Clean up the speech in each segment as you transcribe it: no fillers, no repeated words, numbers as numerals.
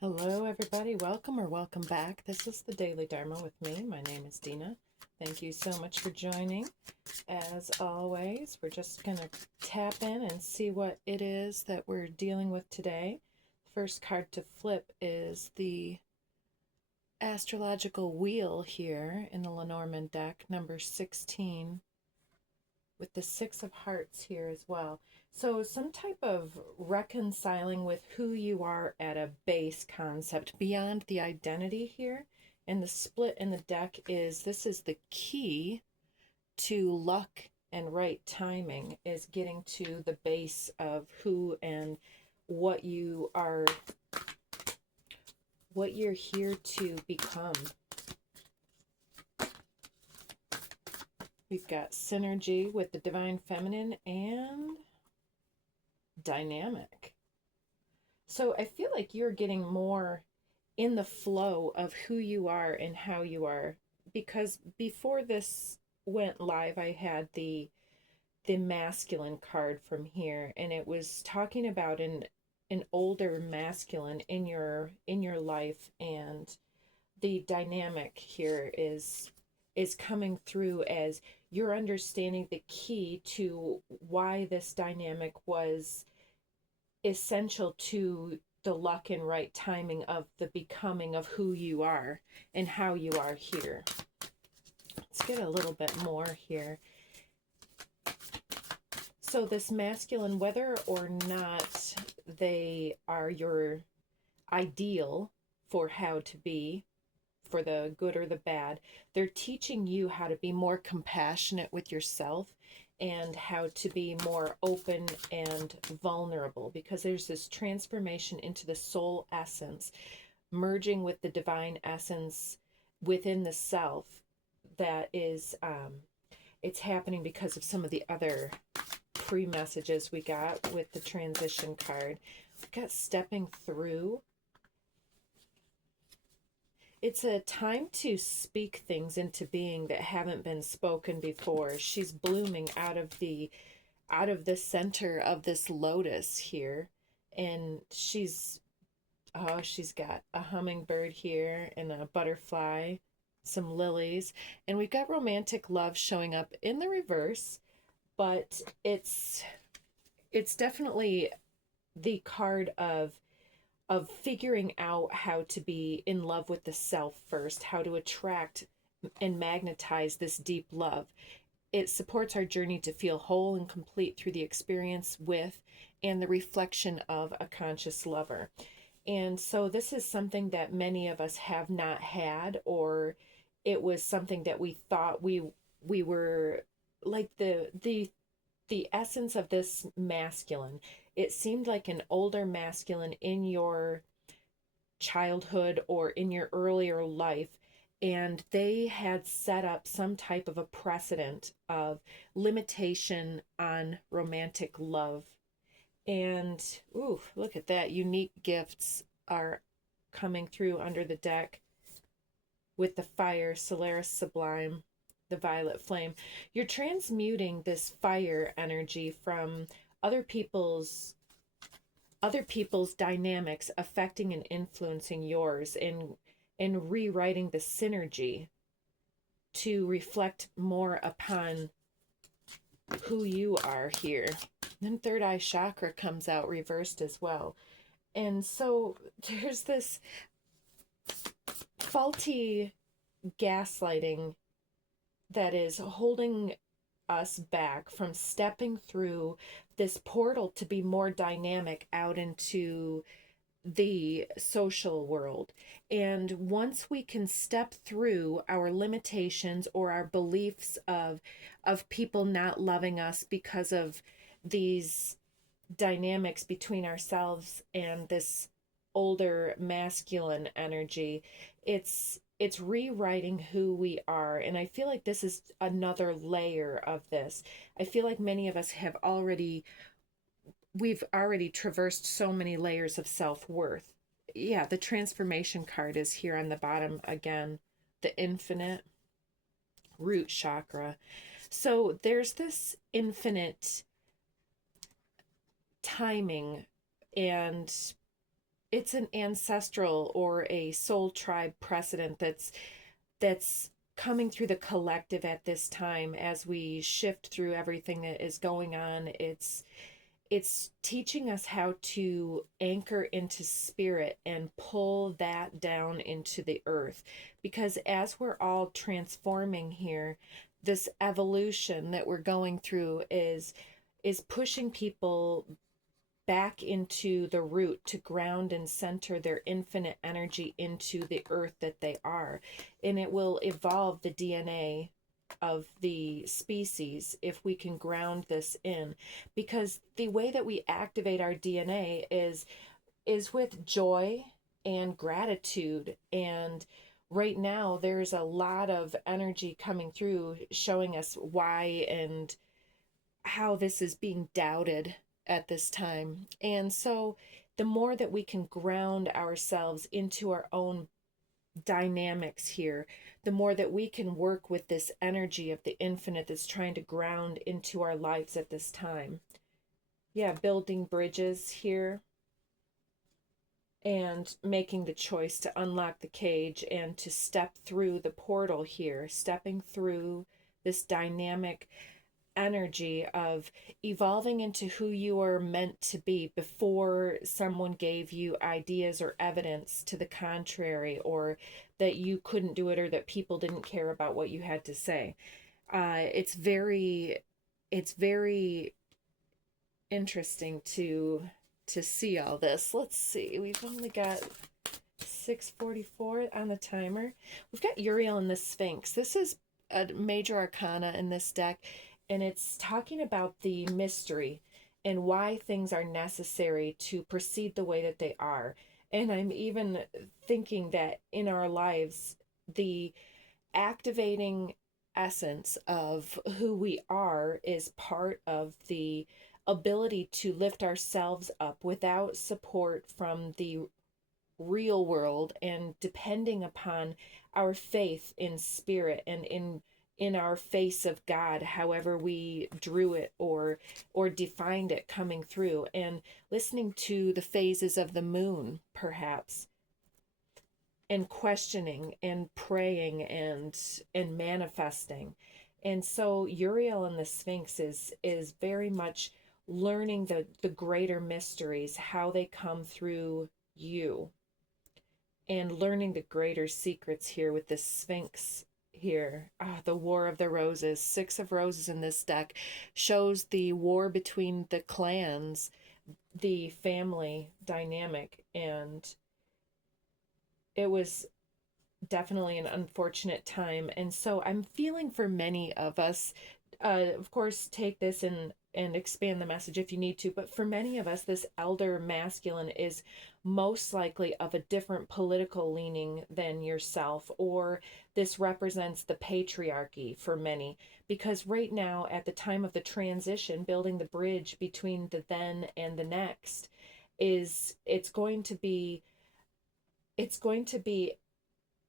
Hello, everybody. Welcome or welcome back. This is the Daily Dharma with me. My name is Dina. Thank you so much for joining. As always, we're just going to tap in and see what it is that we're dealing with today. First card to flip is the astrological wheel here in the Lenormand deck, number 16, with the Six of Hearts here as well. So some type of reconciling with who you are at a base concept beyond the identity here. And the split in the deck is this is the key to luck and right timing, is getting to the base of who and what you are, what you're here to become. We've got synergy with the divine feminine and dynamic. So I feel like you're getting more in the flow of who you are and how you are, because before this went live, I had the masculine card from here, and it was talking about an older masculine in your life, and the dynamic here is coming through as you're understanding the key to why this dynamic was essential to the luck and right timing of the becoming of who you are and how you are here. Let's get a little bit more here. So this masculine, whether or not they are your ideal for how to be, for the good or the bad, they're teaching you how to be more compassionate with yourself and how to be more open and vulnerable, because there's this transformation into the soul essence, merging with the divine essence within the self that is, it's happening because of some of the other pre-messages we got with the transition card. We got stepping through. It's a time to speak things into being that haven't been spoken before. She's blooming out of the center of this lotus here, and she's got a hummingbird here and a butterfly, some lilies, and we've got romantic love showing up in the reverse, but it's definitely the card of figuring out how to be in love with the self first, how to attract and magnetize this deep love. It supports our journey to feel whole and complete through the experience with and the reflection of a conscious lover. And so this is something that many of us have not had, or it was something that we thought we were like the essence of this masculine. It seemed like an older masculine in your childhood or in your earlier life, and they had set up some type of a precedent of limitation on romantic love. And ooh, look at that. Unique gifts are coming through under the deck with the fire, Solaris Sublime, the violet flame. You're transmuting this fire energy from other people's dynamics affecting and influencing yours, and rewriting the synergy to reflect more upon who you are here. Then third eye chakra comes out reversed as well. And so there's this faulty gaslighting that is holding us back from stepping through this portal to be more dynamic out into the social world. And once we can step through our limitations or our beliefs of people not loving us because of these dynamics between ourselves and this older masculine energy, it's rewriting who we are. And I feel like this is another layer of this. I feel like many of us have we've already traversed so many layers of self-worth. Yeah, the transformation card is here on the bottom again, the infinite root chakra. So there's this infinite timing and it's an ancestral or a soul tribe precedent that's coming through the collective at this time as we shift through everything that is going on. It's teaching us how to anchor into spirit and pull that down into the earth, because as we're all transforming here, this evolution that we're going through is pushing people back into the root to ground and center their infinite energy into the earth that they are. And it will evolve the DNA of the species if we can ground this in, because the way that we activate our DNA is with joy and gratitude. And right now there's a lot of energy coming through showing us why and how this is being doubted at this time. And so the more that we can ground ourselves into our own dynamics here, the more that we can work with this energy of the infinite that's trying to ground into our lives at this time. Yeah, building bridges here and making the choice to unlock the cage and to step through the portal here, stepping through this dynamic energy of evolving into who you are meant to be before someone gave you ideas or evidence to the contrary, or that you couldn't do it, or that people didn't care about what you had to say. It's very interesting to see all this. Let's see, we've only got 6:44 on the timer. We've got Uriel and the Sphinx. This is a major arcana in this deck, and it's talking about the mystery and why things are necessary to proceed the way that they are. And I'm even thinking that in our lives, the activating essence of who we are is part of the ability to lift ourselves up without support from the real world, and depending upon our faith in spirit and in our face of God, however we drew it or defined it coming through, and listening to the phases of the moon perhaps, and questioning and praying and manifesting. And so Uriel and the Sphinx is very much learning the greater mysteries, how they come through you, and learning the greater secrets here with the Sphinx here. The War of the Roses. 6 of Roses in this deck shows the war between the clans, the family dynamic, and it was definitely an unfortunate time. And so I'm feeling for many of us, of course, take this and expand the message if you need to, but for many of us, this elder masculine is most likely of a different political leaning than yourself, or this represents the patriarchy for many, because right now at the time of the transition, building the bridge between the then and the next, it's going to be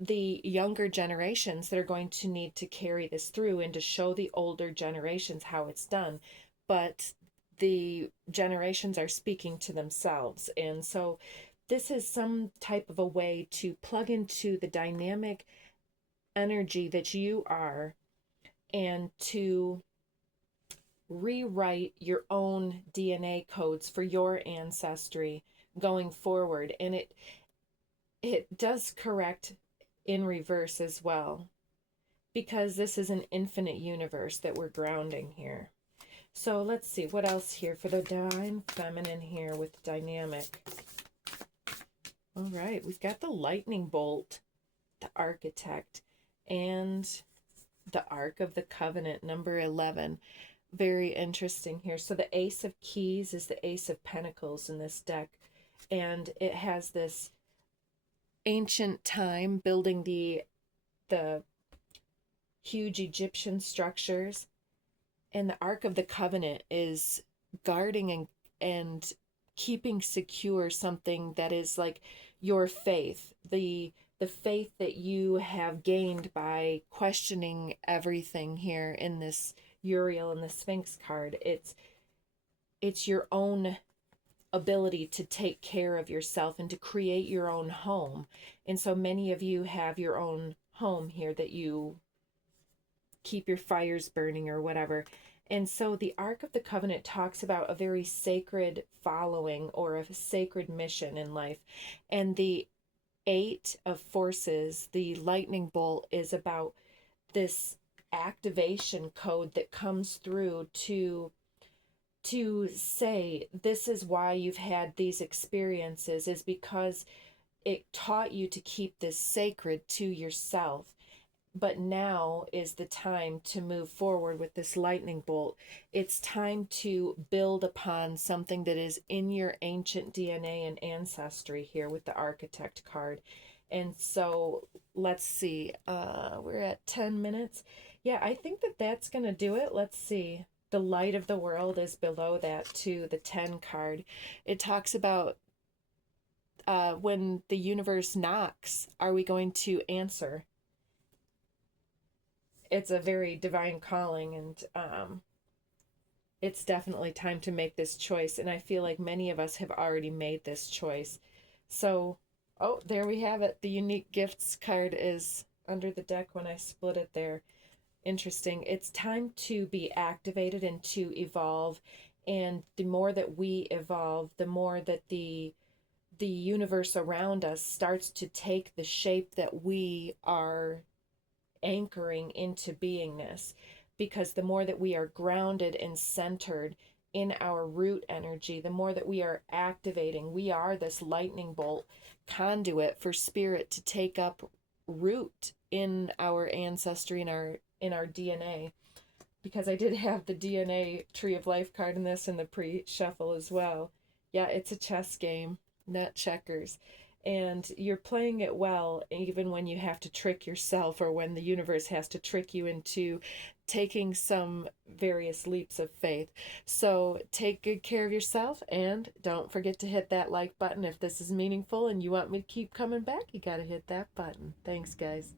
the younger generations that are going to need to carry this through and to show the older generations how it's done. But the generations are speaking to themselves. And so this is some type of a way to plug into the dynamic energy that you are, and to rewrite your own DNA codes for your ancestry going forward. And it does correct in reverse as well, because this is an infinite universe that we're grounding here. So let's see what else here for the divine feminine here with dynamic. All right, we've got the lightning bolt, the architect, and the Ark of the Covenant, number 11. Very interesting here. So the Ace of Keys is the Ace of Pentacles in this deck, and it has this ancient time building the huge Egyptian structures, and the Ark of the Covenant is guarding and keeping secure something that is like your faith, the faith that you have gained by questioning everything here in this Uriel and the Sphinx card. It's your own ability to take care of yourself and to create your own home. And so many of you have your own home here that you keep your fires burning or whatever. And so the Ark of the Covenant talks about a very sacred following or a sacred mission in life. And the Eight of Forces, the lightning bolt, is about this activation code that comes through to say this is why you've had these experiences, is because it taught you to keep this sacred to yourself. But now is the time to move forward with this lightning bolt. It's time to build upon something that is in your ancient DNA and ancestry here with the Architect card. And so let's see, we're at 10 minutes. Yeah, I think that that's going to do it. Let's see. The light of the world is below that too, the 10 card. It talks about when the universe knocks, are we going to answer? It's a very divine calling, and it's definitely time to make this choice. And I feel like many of us have already made this choice. So, oh, there we have it. The unique gifts card is under the deck when I split it there. Interesting. It's time to be activated and to evolve. And the more that we evolve, the more that the universe around us starts to take the shape that we are anchoring into beingness. Because the more that we are grounded and centered in our root energy, the more that we are activating, we are this lightning bolt conduit for spirit to take up root in our ancestry, in our DNA. Because I did have the DNA Tree of Life card in this in the pre-shuffle as well. Yeah, it's a chess game, not checkers. And you're playing it well, even when you have to trick yourself, or when the universe has to trick you into taking some various leaps of faith. So take good care of yourself, and don't forget to hit that like button. If this is meaningful and you want me to keep coming back, you got to hit that button. Thanks, guys.